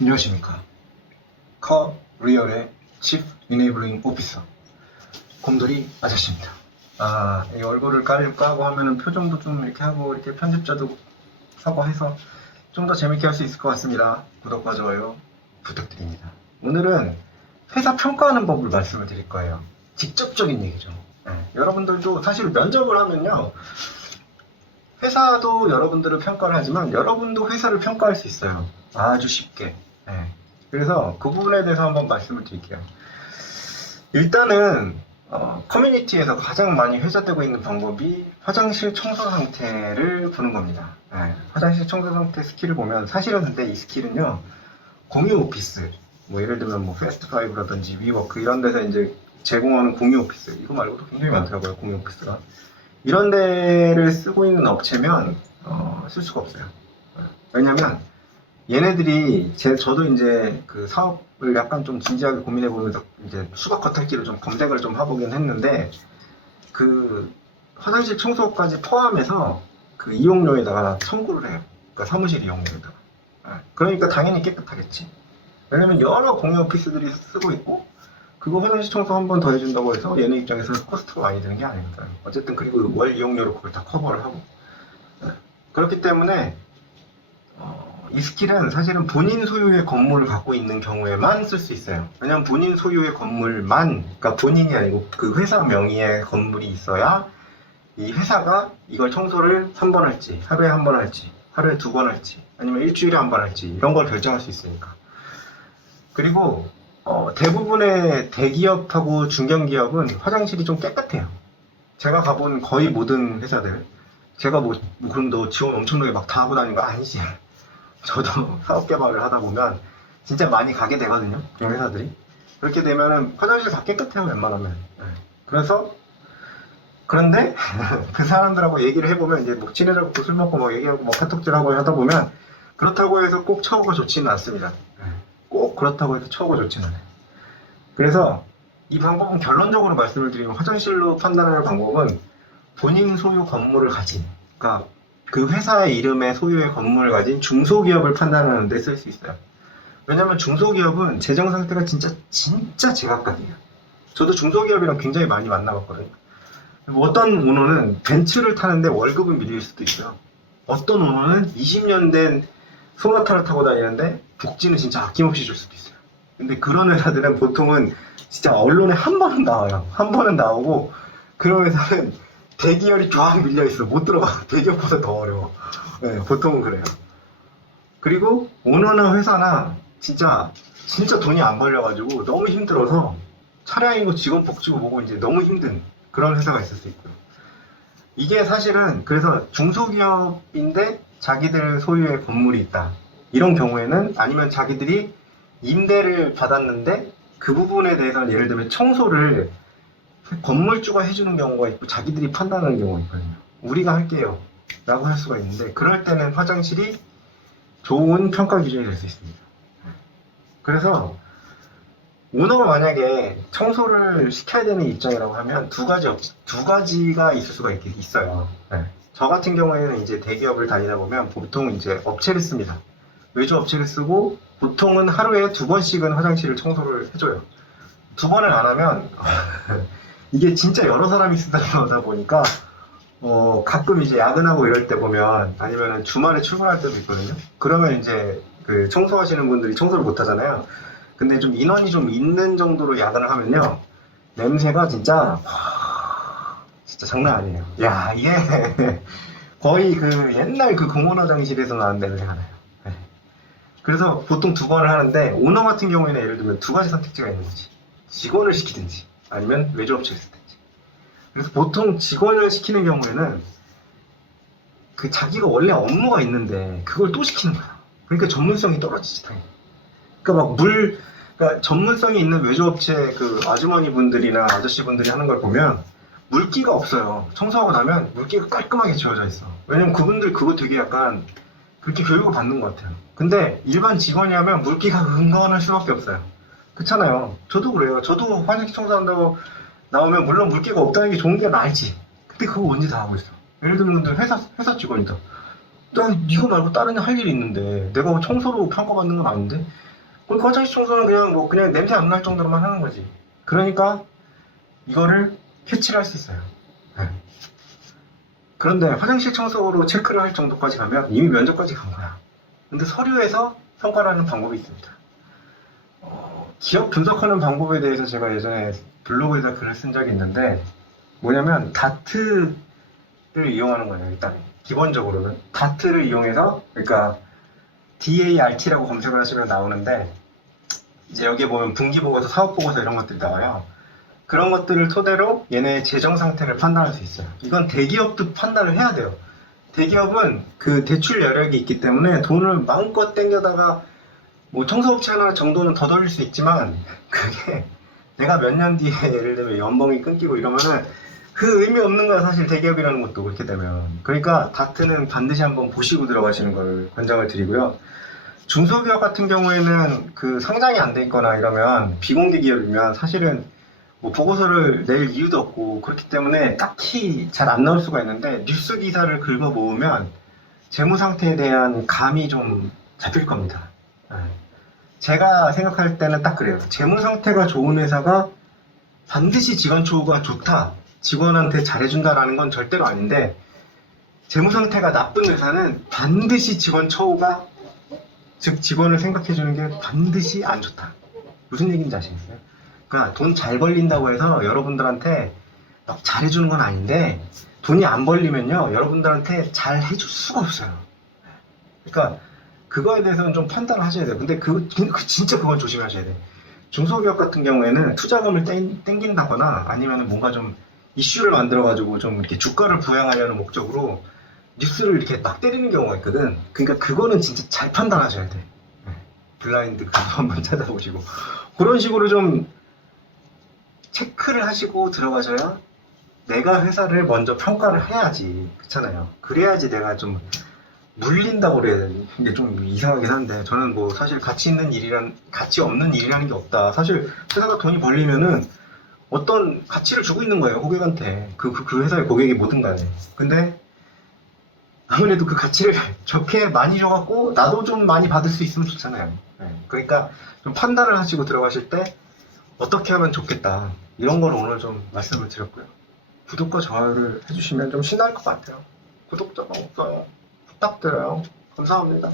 안녕하십니까. 커리얼의 치프 이네이블링 오피서 곰돌이 아저씨입니다. 이 얼굴을 까고 하면은 표정도 좀 이렇게 하고 이렇게 편집자도 하고 해서 좀 더 재밌게 할 수 있을 것 같습니다. 구독과 좋아요 부탁드립니다. 오늘은 회사 평가하는 법을 말씀을 드릴 거예요. 직접적인 얘기죠. 여러분들도 사실 면접을 하면요, 회사도 여러분들을 평가를 하지만 여러분도 회사를 평가할 수 있어요. 아주 쉽게. 그래서 그 부분에 대해서 한번 말씀을 드릴게요. 일단은 커뮤니티에서 가장 많이 회자되고 있는 방법이 화장실 청소 상태를 보는 겁니다. 화장실 청소 상태 스킬을 보면, 사실은 근데 이 스킬은요, 공유 오피스, 뭐 예를 들면 뭐 패스트5라든지 위워크 이런 데서 이제 제공하는 공유 오피스, 이거 말고도 굉장히 많더라고요, 공유 오피스가. 이런 데를 쓰고 있는 업체면 쓸 수가 없어요. 왜냐면 얘네들이 저도 이제 그 사업을 약간 좀 진지하게 고민해 보면서 이제 수박 겉핥기로 좀 검색을 좀 해보긴 했는데, 그 화장실 청소까지 포함해서 그 이용료에다가 청구를 해요. 그러니까 사무실 이용료에다가. 그러니까 당연히 깨끗하겠지. 왜냐면 여러 공유 오피스들이 쓰고 있고, 그거 화장실 청소 한 번 더 해준다고 해서 얘네 입장에서는 코스트가 많이 드는 게 아니거든. 어쨌든 그리고 월 이용료로 그걸 다 커버를 하고. 그렇기 때문에 이 스킬은 사실은 본인 소유의 건물을 갖고 있는 경우에만 쓸 수 있어요. 왜냐면 본인 소유의 건물만, 그러니까 본인이 아니고 그 회사 명의의 건물이 있어야 이 회사가 이걸 청소를 3번 할지, 하루에 한 번 할지, 하루에 2번 할지, 아니면 일주일에 한 번 할지, 이런 걸 결정할 수 있으니까. 그리고 대부분의 대기업하고 중견기업은 화장실이 좀 깨끗해요. 제가 가본 거의 모든 회사들, 제가 뭐 그럼 너 지원 엄청나게 막 다 하고 다니는 거 아니지? 저도 사업 개발을 하다 보면 진짜 많이 가게 되거든요, 그런 회사들이. 그렇게 되면은 화장실 다 깨끗해요, 웬만하면. 그런데 그 사람들하고 얘기를 해보면, 이제 뭐 친해지고 술 먹고 뭐 얘기하고 뭐 카톡질하고 하다 보면, 그렇다고 해서 꼭 처우가 좋지는 않습니다. 꼭 그렇다고 해서 처우가 좋지는 않아요. 그래서 이 방법은, 결론적으로 말씀을 드리면, 화장실로 판단하는 방법은 본인 소유 건물을 가진, 그러니까 그 회사의 이름의 소유의 건물을 가진 중소기업을 판단하는 데 쓸 수 있어요. 왜냐면 중소기업은 재정 상태가 진짜 제각각이에요. 저도 중소기업이랑 굉장히 많이 만나봤거든요. 어떤 오너는 벤츠를 타는데 월급은 밀릴 수도 있어요. 어떤 오너는 20년 된 소나타를 타고 다니는데 복지는 진짜 아낌없이 줄 수도 있어요. 근데 그런 회사들은 보통은 진짜 언론에 한 번은 나와요. 한 번은 나오고, 그런 회사는 대기열이 쫙 밀려있어. 못 들어가. 대기업보다 더 어려워. 보통은 그래요. 그리고 오너나 회사나 진짜 돈이 안 벌려가지고 너무 힘들어서 차량이고 직원 복지고 뭐고 이제 너무 힘든 그런 회사가 있을 수 있고요. 이게 사실은, 그래서 중소기업인데 자기들 소유의 건물이 있다, 이런 경우에는, 아니면 자기들이 임대를 받았는데 그 부분에 대해서는 예를 들면 청소를 건물주가 해주는 경우가 있고 자기들이 판단하는 경우가 있거든요. 우리가 할게요 라고 할 수가 있는데, 그럴 때는 화장실이 좋은 평가 기준이 될 수 있습니다. 그래서 오너가 만약에 청소를 시켜야 되는 입장이라고 하면 두 가지가 있을 수가 있어요. 저 같은 경우에는 이제 대기업을 다니다 보면 보통 이제 업체를 씁니다. 외주 업체를 쓰고, 보통은 하루에 2번씩은 화장실을 청소를 해줘요. 2번을 안 하면 이게 진짜 여러 사람이 쓰다 보니까 가끔 이제 야근하고 이럴 때 보면, 아니면 주말에 출근할 때도 있거든요. 그러면 이제 그 청소하시는 분들이 청소를 못 하잖아요. 근데 좀 인원이 좀 있는 정도로 야근을 하면요, 냄새가 진짜 장난 아니에요. 야, 이게 거의 그 옛날 그 공원 화장실에서 나는 냄새가 나요. 그래서 보통 2번을 하는데, 오너 같은 경우에는 예를 들면 2가지 선택지가 있는 거지. 직원을 시키든지 아니면 외주업체를 쓰든지. 그래서 보통 직원을 시키는 경우에는 그 자기가 원래 업무가 있는데 그걸 또 시키는 거야. 그러니까 전문성이 떨어지지, 당연히. 그러니까 그러니까 전문성이 있는 외주업체 그 아주머니 분들이나 아저씨 분들이 하는 걸 보면 물기가 없어요. 청소하고 나면 물기가 깔끔하게 지워져 있어. 왜냐면 그분들 그거 되게 약간 그렇게 교육을 받는 것 같아요. 근데 일반 직원이 하면 물기가 은근할 수밖에 없어요. 그렇잖아요. 저도 그래요. 저도 화장실 청소한다고 나오면 물론 물기가 없다는 게 좋은 게 알지. 근데 그거 언제 다 하고 있어. 예를 들면 회사 직원이다. 나 이거 말고 다른 할 일이 있는데 내가 청소로 평가받는 건 아닌데, 그럼 화장실 청소는 그냥 냄새 안 날 정도로만 하는 거지. 그러니까 이거를 캐치를 할 수 있어요. 네. 그런데 화장실 청소로 체크를 할 정도까지 가면 이미 면접까지 간 거야. 근데 서류에서 평가를 하는 방법이 있습니다. 기업 분석하는 방법에 대해서 제가 예전에 블로그에다 글을 쓴 적이 있는데 뭐냐면 다트를 이용하는 거예요. 일단 기본적으로는 다트를 이용해서, 그러니까 DART라고 검색을 하시면 나오는데, 이제 여기에 보면 분기보고서, 사업보고서 이런 것들이 나와요. 그런 것들을 토대로 얘네의 재정 상태를 판단할 수 있어요. 이건 대기업도 판단을 해야 돼요. 대기업은 그 대출 여력이 있기 때문에 돈을 마음껏 땡겨다가 뭐 청소업체 하나 정도는 더 돌릴 수 있지만, 그게 내가 몇 년 뒤에 예를 들면 연봉이 끊기고 이러면은 그 의미 없는 거야, 사실 대기업이라는 것도. 그렇게 되면. 그러니까 다트는 반드시 한번 보시고 들어가시는 걸 권장을 드리고요. 중소기업 같은 경우에는 그 상장이 안 돼 있거나 이러면, 비공개 기업이면 사실은 뭐 보고서를 낼 이유도 없고 그렇기 때문에 딱히 잘 안 나올 수가 있는데, 뉴스 기사를 긁어 모으면 재무 상태에 대한 감이 좀 잡힐 겁니다. 네. 제가 생각할 때는 딱 그래요. 재무 상태가 좋은 회사가 반드시 직원 처우가 좋다, 직원한테 잘해준다라는 건 절대로 아닌데, 재무 상태가 나쁜 회사는 반드시 직원 처우가, 즉 직원을 생각해주는 게 반드시 안 좋다. 무슨 얘기인지 아시겠어요? 그러니까 돈 잘 벌린다고 해서 여러분들한테 막 잘해주는 건 아닌데, 돈이 안 벌리면요 여러분들한테 잘 해줄 수가 없어요. 그러니까 그거에 대해서는 좀 판단을 하셔야 돼요. 근데 진짜 그건 조심하셔야 돼요. 중소기업 같은 경우에는 투자금을 땡긴다거나 아니면 뭔가 좀 이슈를 만들어가지고 좀 이렇게 주가를 부양하려는 목적으로 뉴스를 이렇게 막 때리는 경우가 있거든. 그러니까 그거는 진짜 잘 판단하셔야 돼. 네. 블라인드 가서 한번 찾아보시고 그런 식으로 좀 체크를 하시고 들어가셔야 내가 회사를 먼저 평가를 해야지. 그렇잖아요. 그래야지 내가 좀 물린다고 그래야 되니? 이게 좀 이상하긴 한데, 저는 뭐 사실 가치 없는 일이라는 게 없다. 사실 회사가 돈이 벌리면은 어떤 가치를 주고 있는 거예요, 고객한테. 그 회사의 고객이 뭐든 간에. 근데 아무래도 그 가치를 좋게 많이 줘갖고 나도 좀 많이 받을 수 있으면 좋잖아요. 네. 그러니까 좀 판단을 하시고 들어가실 때 어떻게 하면 좋겠다, 이런 걸 오늘 좀 말씀을 드렸고요. 구독과 좋아요를 해주시면 좀 신날 것 같아요. 구독자가 없어요. 부탁드려요. 감사합니다.